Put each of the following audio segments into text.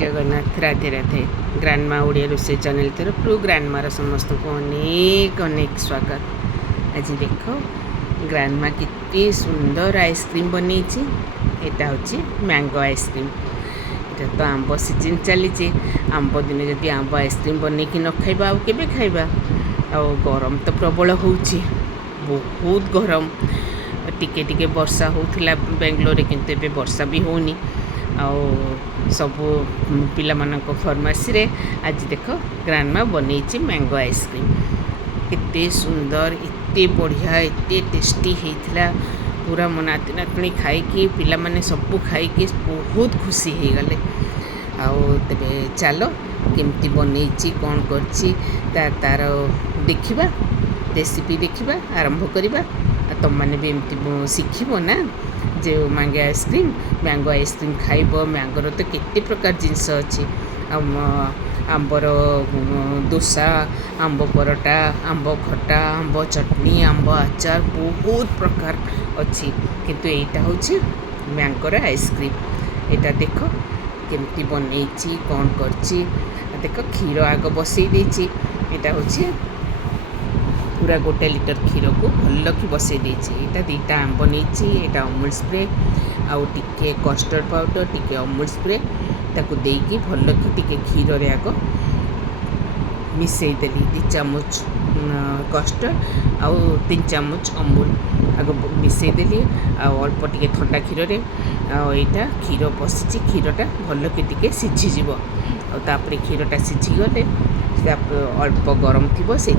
Jagannath Radhe Radhe ग्रांडमा Odia रोषे channel तरफ ग्रांडमार समस्त को अनेक अनेक स्वागत। आज देख ग्रांडमा कितनी सुंदर आइसक्रीम बनई। यहाँ हूँ मैंगो आइसक्रीम। यहाँ तो आंब सीजन चली आंब दिन जब आंब आइसक्रीम बनई न खाइबा केबे खाइबा। आ गरम तो प्रबल हो बहुत गरम। टिके टिके वर्षा होता बेंगलोर किंतु एबे वर्षा भी होनी। सबू पिला मानक फरमासी रे आज देख ग्रांडमा बनई मैंगो आइसक्रीम। एते सुंदर एते बढ़िया एते टेस्टी होता। पूरा मो नाती नातुणी खाई पिला माने सबू खाई बहुत खुशी हो गले। तेरे चलो केमती बनई कौन कर तार देखा रेसिपी देखा आरंभ करवा। तुम मैंने भी एमती शिखब ना जो मैंगो आइसक्रीम खाइब। मैंगोर तो केते प्रकार जिनस अच्छी आंबर दोसा आंब परोटा आंब खटा आंब चटनी आंब आचार बहुत प्रकार अच्छी किंतु यहाँ हूँ मैंगोर आइसक्रीम। यहाँ देख केमती बनई कौन कर देख क्षीर आग बसई देती। यहाँ हूँ पूरा गोटे लिटर क्षीर को भल कि बसई देती। यहाँ दुईटा आंब नहीं यहाँ अमूल स्प्रे आउ टिके कस्टर्ड पाउडर टिके अमूल स्प्रे ताकू देकी भल कि टिके क्षीर रे आग मिसई देली 2 चामच कस्टर्ड आउ 3 चामच अमूल आग मिसई देली। अल्प टिके ठंडा क्षीर रे यहाँ क्षीर बसी क्षीरटा भल कि टिके सीझीज। तापर क्षीरटा सीझीगले अल्प गरम थी से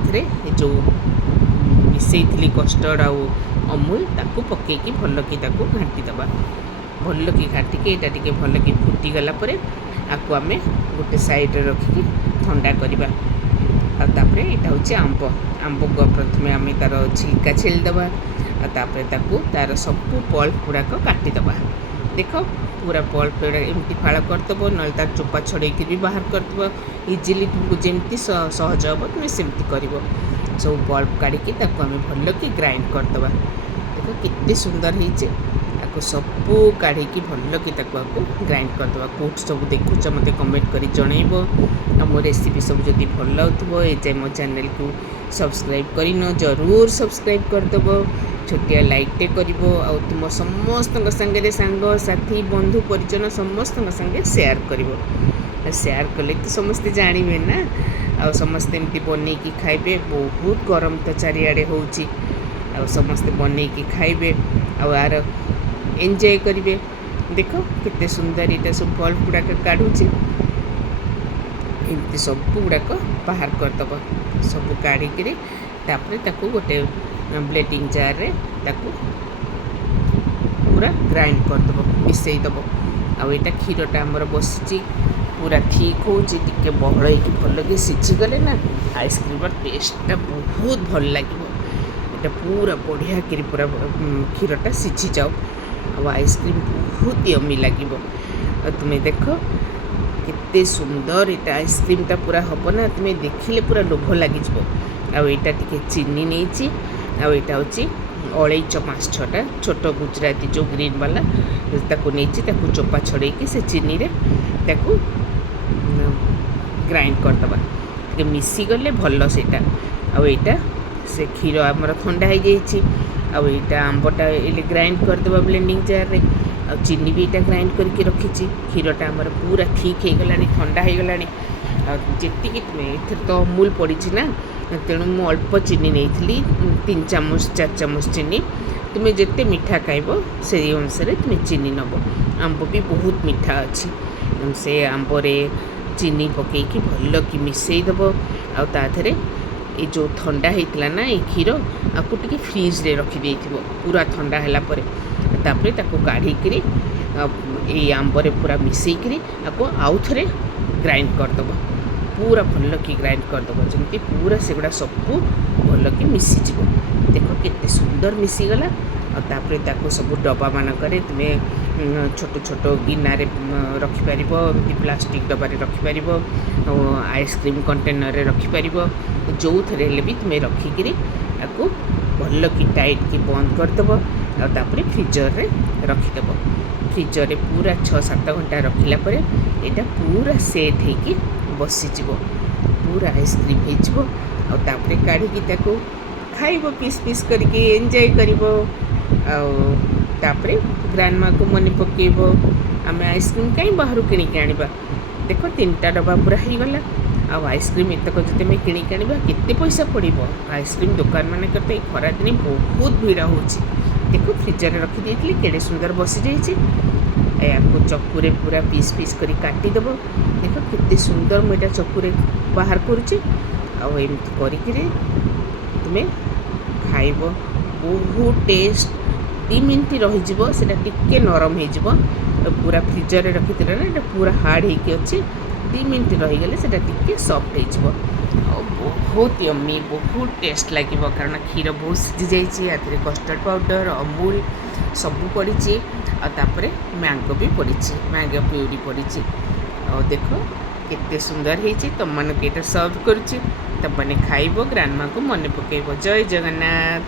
जो मिसई कस्टर्ड आउ अमूल ताकू पकईकी भल कि घाटीदबा। भल कि घाटिके यहाँ टे भल कि फुटीगला आपको आम गोटे साइड रखिकी ठंडा करवा। तापर यहाँ हूँ आंब आंब को प्रथम आम तार छिलका छेलीदबा। तार सबू पल्प गुड़ाक काटिदबा। देख पूरा पल्प एमती फाड़ करदेव ना तार चोपा छड़ेक भी बाहर करदेव। इजिली तुमको जमी सहज हम तुम सेमती कर सब पल्प काढ़ी आम भल कि ग्राइंड करदे। देख केते सुंदर हो सबू काढ़ी भल कि ग्राइंड करदे। कौट सब देखुच मत कमेंट कर जनइब। मो रेसिपी सब जब भल हो जाए मो चैनल को सब्सक्राइब कर जरूर सब्सक्राइब करदेव। छोटिया लाइकटे कर तुम समस्त संगे सांग साथी बंधु परिजन समस्त संगे शेयर कर। शेयर कले तो समस्ते जानवे ना। आ समस्ते एमती बनई खाइबे। बहुत गरम तो चारिआडे हो समस्ते बनई खाइबे आर एंजॉय करेंगे। देख केते सुंदर यहाँ सब बल्ब गुड़ाक काढ़ुचे एमती सब गुड़ाक बाहर करदब। सब काढ़िकी गोटे ब्लेंडिंग जार रे पूरा ग्राइंड करदब मिसईदब। आटा क्षीरटा आमर बसी पूरा ठीक होके बहल हो भल कि सीझीगले ना आइसक्रीम टेस्टा बहुत भल लगे। यहाँ पूरा बढ़िया कि पूरा क्षीरटा सीझी जाओ आइसक्रीम बहुत यमी लगे। तुम्हें देख केते सुंदर यहाँ आइसक्रीमटा पूरा हम ना तुम्हें देखिले पूरा लोभ लगे। आटा टे चीनी नहीं आटा हूँ अलैच 5-6टा छोट गुजराती जो ग्रीन वाला नहीं चोपा छड़ेकी से चीनी रे ग्राइंड करदे मिसीगले भल से आटा से क्षीर आमर ठंडा हो जाइए। आंबटा ग्राइंड करदे ब्लेंडिंग जार रे चीनी भी यहाँ ग्राइंड करके रखी। क्षीरटा आमर पूरा ठीक हो गला ठंडा हो गला। जी तुम्हें तो अमूल पड़ी ना तेणु मु अल्प चीनी नहीं 3 चामच 4 चामच चीनी। तुम्हें जिते मीठा खाइब से अनुसार तुम्हें चीनी नब। आंब भी बहुत मीठा अच्छी से आंबरे चीनी पकईकी भल कि मिसईदब। आधे ये जो ठंडा होता ना ये क्षीर आपको टे फ्रिज रे रखिदे पूरा ठंडा है काढ़ी आंबरे पूरा मिसईकरी आपको आउ थे ग्राइंड करदब। पूरा भल कि ग्राइंड करदब जमी पूरा से गुड़ा सबू भल कि मिसीज। देख केते सुंदर मिसीगला। तापर सब डब्बा मानक तुम्हें छोट छोट गिनारे रखिपार प्लास्टिक डब्बारे रखिपार आइसक्रीम कंटेनर रे रखिपार जो थे भी तुम्हें रखिकी आपको भल कि टाइट कि बंद करदेव। फ्रिजर रे रखिदेव। फ्रिजरे पूरा 6-7 घंटा रखिला परे एटा पूरा सेट होगी बसीज पूरा आइसक्रीम होतापर काढ़ी ताको खाइब पीस पीस करके एंजॉय करिवो तापरे ग्रांडमा को मन पकेब आम आइसक्रीम कहीं बाहर किणिक आनिबा देख 3टा डब्बा पूरा हो गला आइसक्रीम एतक जो किणिक आनिबा केते पैसा पड़ो आइसक्रीम दुकान मान करते खरा दिन बहुत भिड़ हो देख फ्रिजर रखी देती केड़े सुंदर बसी जाइए या चक्कूरे पूरा पीस पीस कर काटिदेव देख केते सुंदर मुझे चक्कूरे बाहर करुच्ची आमती कर तुम्हें खाइब बहुत टेस्ट 2 मिनट रही टिके नरम हो पूरा फ्रिजर रखी ना पूरा हार्ड होगी अच्छे 2 मिनट रहीगले टिके सफ्ट हो बहुत यम्मी बहुत टेस्ट लगे कारण क्षीर बहुत सीझी जाइए कस्टर्ड पाउडर अमूल सबू पड़ी आपर मैंगो भी पड़ी मैंगो प्यूरी पड़ी देख केते सुंदर होती तुम मानक सर्व करुच्ची तुम मैंने खाइब ग्रांडमा को मन पकेब। जय जगन्नाथ।